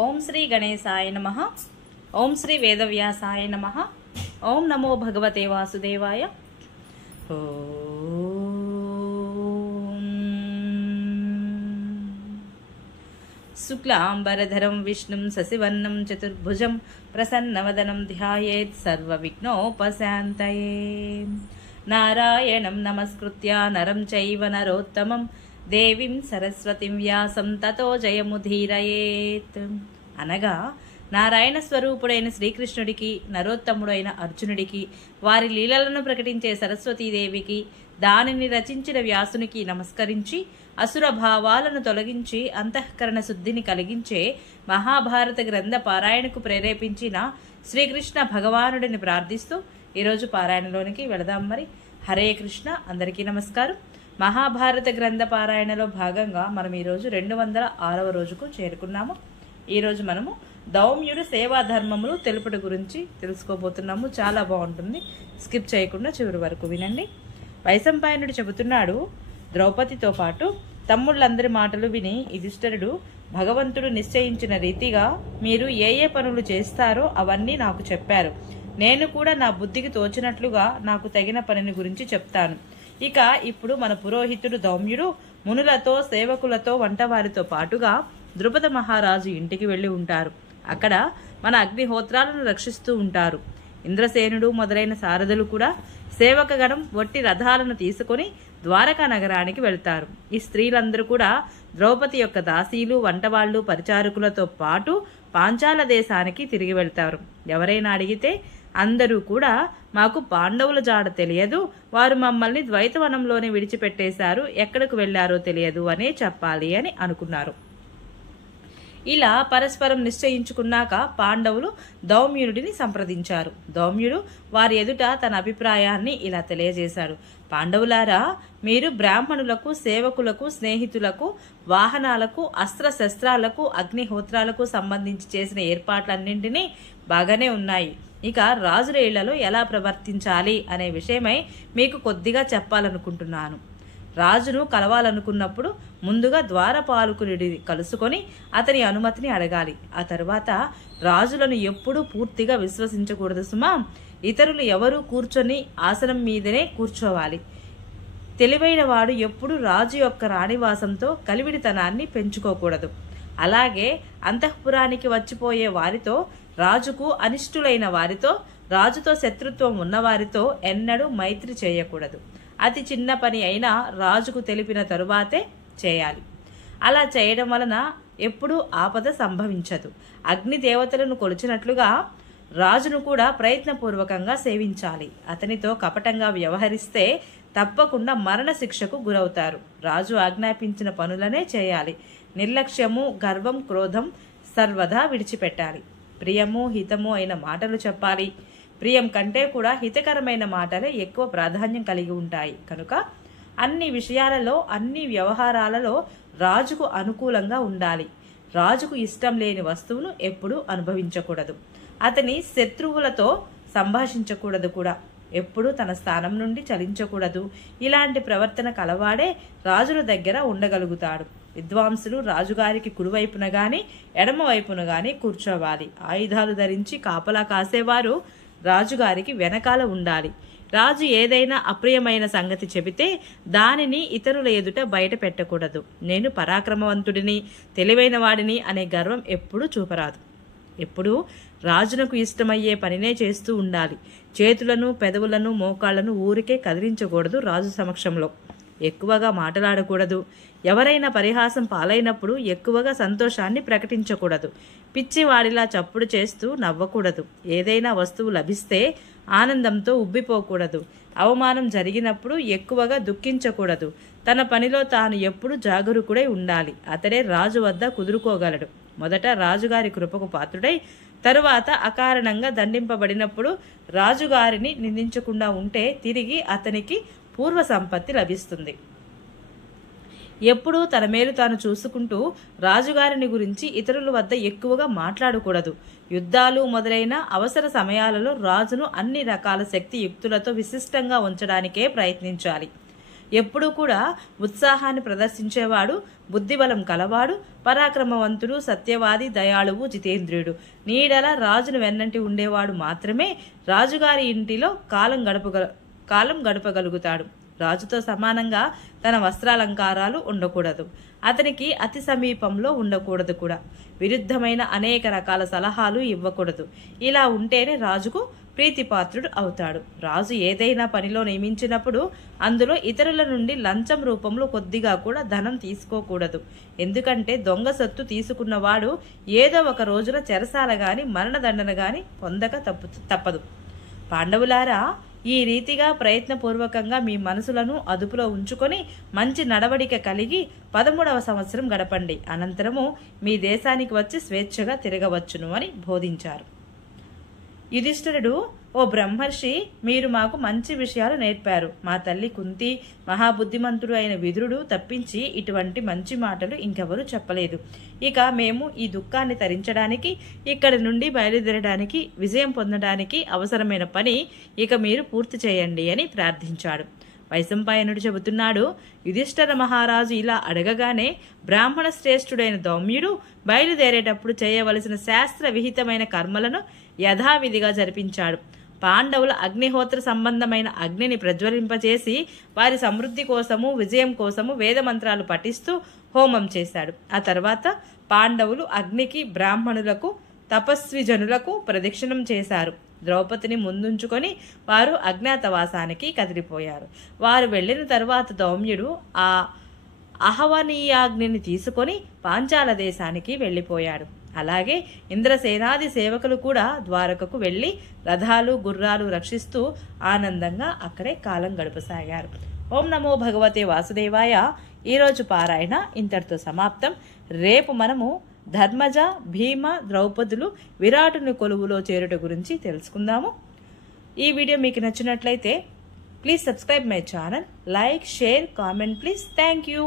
ఓం శ్రీ గణేశాయ నమః. ఓం శ్రీ వేదవ్యాసాయ నమః. ఓం నమో భగవతే వాసుదేవాయ. శుక్లాంబరధరం విష్ణుం శశివర్ణం చతుర్భుజం ప్రసన్నవదనం ధ్యాయేత్ సర్వవిఘ్నోపశాంతయే. నారాయణం నమస్కృత్య నరం చైవ నరోత్తమం దేవీం సరస్వతిం వ్యాసం తతో జయముధీరయేత్. అనగా నారాయణ స్వరూపుడైన శ్రీకృష్ణుడికి, నరోత్తముడైన అర్జునుడికి, వారి లీలలను ప్రకటించే సరస్వతీదేవికి, దానిని రచించిన వ్యాసునికి నమస్కరించి అసుర భావాలను తొలగించి అంతఃకరణ శుద్ధిని కలిగించే మహాభారత గ్రంథ పారాయణకు ప్రేరేపించిన శ్రీకృష్ణ భగవానుడిని ప్రార్థిస్తూ ఈరోజు పారాయణలోనికి వెళదాం. మరి హరే కృష్ణ. అందరికీ నమస్కారం. మహాభారత గ్రంథ పారాయణలో భాగంగా మనం ఈరోజు 206వ రోజుకు చేరుకున్నాము. ఈరోజు మనము దౌమ్యుడు సేవా ధర్మములు తెలుపుట గురించి తెలుసుకోబోతున్నాము. చాలా బాగుంటుంది, స్కిప్ చేయకుండా చివరి వరకు వినండి. వైశంపాయనుడు చెబుతున్నాడు, ద్రౌపదితో పాటు తమ్ముళ్ళందరి మాటలు విని యుధిష్ఠిరుడు, భగవంతుడు నిశ్చయించిన రీతిగా మీరు ఏ ఏ పనులు చేస్తారో అవన్నీ నాకు చెప్పారు. నేను కూడా నా బుద్ధికి తోచినట్లుగా నాకు తగిన పనిని గురించి చెప్తాను. ఇక ఇప్పుడు మన పురోహితుడు దౌమ్యుడు మునులతో, సేవకులతో, వంటవారితో పాటుగా ద్రుపద మహారాజు ఇంటికి వెళ్లి ఉంటారు. అక్కడ మన అగ్నిహోత్రాలను రక్షిస్తూ ఉంటారు. ఇంద్రసేనుడు మొదలైన సారథులు కూడా సేవకగణం వట్టి రథాలను తీసుకుని ద్వారకా నగరానికి వెళ్తారు. ఈ స్త్రీలందరూ కూడా ద్రౌపది యొక్క దాసీలు, వంటవాళ్లు, పరిచారకులతో పాటు పాంచాల దేశానికి తిరిగి వెళ్తారు. ఎవరైనా అడిగితే అందరూ కూడా మాకు పాండవుల జాడ తెలియదు, వారు మమ్మల్ని ద్వైతవనంలోనే విడిచిపెట్టేశారు, ఎక్కడికి వెళ్లారో తెలియదు అనే చెప్పాలి అని అనుకున్నారు. ఇలా పరస్పరం నిశ్చయించుకున్నాక పాండవులు దౌమ్యుడిని సంప్రదించారు. దౌమ్యుడు వారి ఎదుట తన అభిప్రాయాన్ని ఇలా తెలియజేశాడు. పాండవులారా, మీరు బ్రాహ్మణులకు, సేవకులకు, స్నేహితులకు, వాహనాలకు, అస్త్రశస్త్రాలకు, అగ్నిహోత్రాలకు సంబంధించి చేసిన ఏర్పాట్లన్నింటినీ బాగానే ఉన్నాయి. ఇక రాజుల ఇళ్లలో ఎలా ప్రవర్తించాలి అనే విషయమై మీకు కొద్దిగా చెప్పాలనుకుంటున్నాను. రాజును కలవాలనుకున్నప్పుడు ముందుగా ద్వారపాలకుడిని కలుసుకొని అతని అనుమతిని అడగాలి. ఆ తరువాత రాజులను ఎప్పుడూ పూర్తిగా విశ్వసించకూడదు సుమా. ఇతరులు ఎవరూ కూర్చొని ఆసనం మీదనే కూర్చోవాలి. తెలివైన వాడు ఎప్పుడు రాజు యొక్క రాణివాసంతో కలివిడితనాన్ని పెంచుకోకూడదు. అలాగే అంతఃపురానికి వచ్చిపోయే వారితో, రాజుకు అనిష్టులైన వారితో, రాజుతో శత్రుత్వం ఉన్నవారితో ఎన్నడూ మైత్రి చేయకూడదు. అతి చిన్న పని అయినా రాజుకు తెలిపిన తరువాతే చేయాలి. అలా చేయడం వలన ఎప్పుడూ ఆపద సంభవించదు. అగ్ని దేవతలను కొలిచినట్లుగా రాజును కూడా ప్రయత్నపూర్వకంగా సేవించాలి. అతనితో కపటంగా వ్యవహరిస్తే తప్పకుండా మరణ శిక్షకు గురవుతారు. రాజు ఆజ్ఞాపించిన పనులనే చేయాలి. నిర్లక్ష్యము, గర్వం, క్రోధం సర్వదా విడిచిపెట్టాలి. ప్రియము, హితము అయిన మాటలు చెప్పాలి. ప్రియం కంటే కూడా హితకరమైన మాటలే ఎక్కువ ప్రాధాన్యం కలిగి ఉంటాయి. కనుక అన్ని విషయాలలో, అన్ని వ్యవహారాలలో రాజుకు అనుకూలంగా ఉండాలి. రాజుకు ఇష్టం లేని వస్తువును ఎప్పుడూ అనుభవించకూడదు. అతని శత్రువులతో సంభాషించకూడదు కూడా. ఎప్పుడూ తన స్థానం నుండి చలించకూడదు. ఇలాంటి ప్రవర్తన కలవాడే రాజుల దగ్గర ఉండగలుగుతాడు. విద్వాంసులు రాజుగారికి కుడివైపున గాని ఎడమ వైపున గాని కూర్చోవాలి. ఆయుధాలు ధరించి కాపలా కాసేవారు రాజుగారికి వెనకాల ఉండాలి. రాజు ఏదైనా అప్రియమైన సంగతి చెబితే దానిని ఇతరుల ఎదుట బయట పెట్టకూడదు. నేను పరాక్రమవంతుడిని, తెలివైన వాడిని అనే గర్వం ఎప్పుడూ చూపరాదు. ఎప్పుడూ రాజునకు ఇష్టమయ్యే పనినే చేస్తూ ఉండాలి. చేతులను, పెదవులను, మోకాళ్లను ఊరికే కదిలించకూడదు. రాజు సమక్షంలో ఎక్కువగా మాట్లాడకూడదు. ఎవరైనా పరిహాసం పాలైనప్పుడు ఎక్కువగా సంతోషాన్ని ప్రకటించకూడదు. పిచ్చివాడిలా చప్పుడు చేస్తూ నవ్వకూడదు. ఏదైనా వస్తువు లభిస్తే ఆనందంతో ఉబ్బిపోకూడదు. అవమానం జరిగినప్పుడు ఎక్కువగా దుఃఖించకూడదు. తన పనిలో తాను ఎప్పుడు జాగరూకుడై ఉండాలి. అతడే రాజు వద్ద కుదురుకోగలడు. మొదట రాజుగారి కృపకు పాత్రుడై తరువాత అకారణంగా దండింపబడినప్పుడు రాజుగారిని నిందించకుండా ఉంటే తిరిగి అతనికి పూర్వ సంపత్తి లభిస్తుంది. ఎప్పుడూ తన మేలు తాను చూసుకుంటూ రాజుగారిని గురించి ఇతరుల వద్ద ఎక్కువగా మాట్లాడకూడదు. యుద్ధాలు మొదలైన అవసర సమయాలలో రాజును అన్ని రకాల శక్తి యుక్తులతో విశిష్టంగా ఉంచడానికే ప్రయత్నించాలి. ఎప్పుడూ కూడా ఉత్సాహాన్ని ప్రదర్శించేవాడు, బుద్ధిబలం కలవాడు, పరాక్రమవంతుడు, సత్యవాది, దయాళువు, జితేంద్రియుడు. నీడల రాజును వెన్నంటి ఉండేవాడు మాత్రమే రాజుగారి ఇంటిలో కాలం గడపగలుగుతాడు. రాజుతో సమానంగా తన వస్త్రాలంకారాలు ఉండకూడదు. అతనికి అతి సమీపంలో ఉండకూడదు కూడా. విరుద్ధమైన అనేక రకాల సలహాలు ఇవ్వకూడదు. ఇలా ఉంటేనే రాజుకు ప్రీతిపాత్రుడు అవుతాడు. రాజు ఏదైనా పనిలో నియమించినప్పుడు అందులో ఇతరుల నుండి లంచం రూపంలో కొద్దిగా కూడా ధనం తీసుకోకూడదు. ఎందుకంటే దొంగ సొత్తు తీసుకున్నవాడు ఏదో ఒక రోజున చెరసాల గాని మరణదండన గాని పొందక తప్పదు. పాండవులారా, ఈ రీతిగా ప్రయత్నపూర్వకంగా మీ మనసులను అదుపులో ఉంచుకొని మంచి నడవడిక కలిగి 13వ సంవత్సరం గడపండి. అనంతరము మీ దేశానికి వచ్చి స్వేచ్ఛగా తిరగవచ్చును అని బోధించారు. యుధిష్ఠిరుడు, ఓ బ్రహ్మర్షి, మీరు మాకు మంచి విషయాలు నేర్పారు. మా తల్లి కుంతి, మహాబుద్ధిమంతుడు అయిన విదురుడు తప్పించి ఇటువంటి మంచి మాటలు ఇంకెవరూ చెప్పలేదు. ఇక మేము ఈ దుఃఖాన్ని తరించడానికి, ఇక్కడి నుండి బయలుదేరడానికి, విజయం పొందడానికి అవసరమైన పని ఇక మీరు పూర్తి చేయండి అని ప్రార్థించాడు. వైశంపాయనుడు చెబుతున్నాడు, యుధిష్ఠిర మహారాజు ఇలా అడగగానే బ్రాహ్మణ శ్రేష్ఠుడైన దౌమ్యుడు బయలుదేరేటప్పుడు చేయవలసిన శాస్త్ర విహితమైన కర్మలను యథావిధిగా జరిపించాడు. పాండవుల అగ్నిహోత్ర సంబంధమైన అగ్నిని ప్రజ్వలింపచేసి వారి సమృద్ధి కోసము, విజయం కోసము వేదమంత్రాలు పఠిస్తూ హోమం చేశాడు. ఆ తర్వాత పాండవులు అగ్నికి, బ్రాహ్మణులకు, తపస్వి జనులకు ప్రదక్షిణం చేశారు. ద్రౌపదిని ముందుంచుకొని వారు అజ్ఞాతవాసానికి కదిలిపోయారు. వారు వెళ్లిన తరువాత దౌమ్యుడు ఆ ఆహ్వనీయాగ్నిని తీసుకొని పాంచాల దేశానికి వెళ్లిపోయాడు. అలాగే ఇంద్రసేనాది సేవకులు కూడా ద్వారకకు వెళ్లి రథాలు, గుర్రాలు రక్షిస్తూ ఆనందంగా అక్కడే కాలం గడపసాగారు. ఓం నమో భగవతే వాసుదేవాయ. ఈరోజు పారాయణ ఇంతటితో సమాప్తం. రేపు మనము ధర్మజ, భీమ, ద్రౌపదులు విరాటుని కొలువులో చేరుట గురించి తెలుసుకుందాము. ఈ వీడియో మీకు నచ్చినట్లయితే please subscribe my channel, like, share, comment please. Thank you.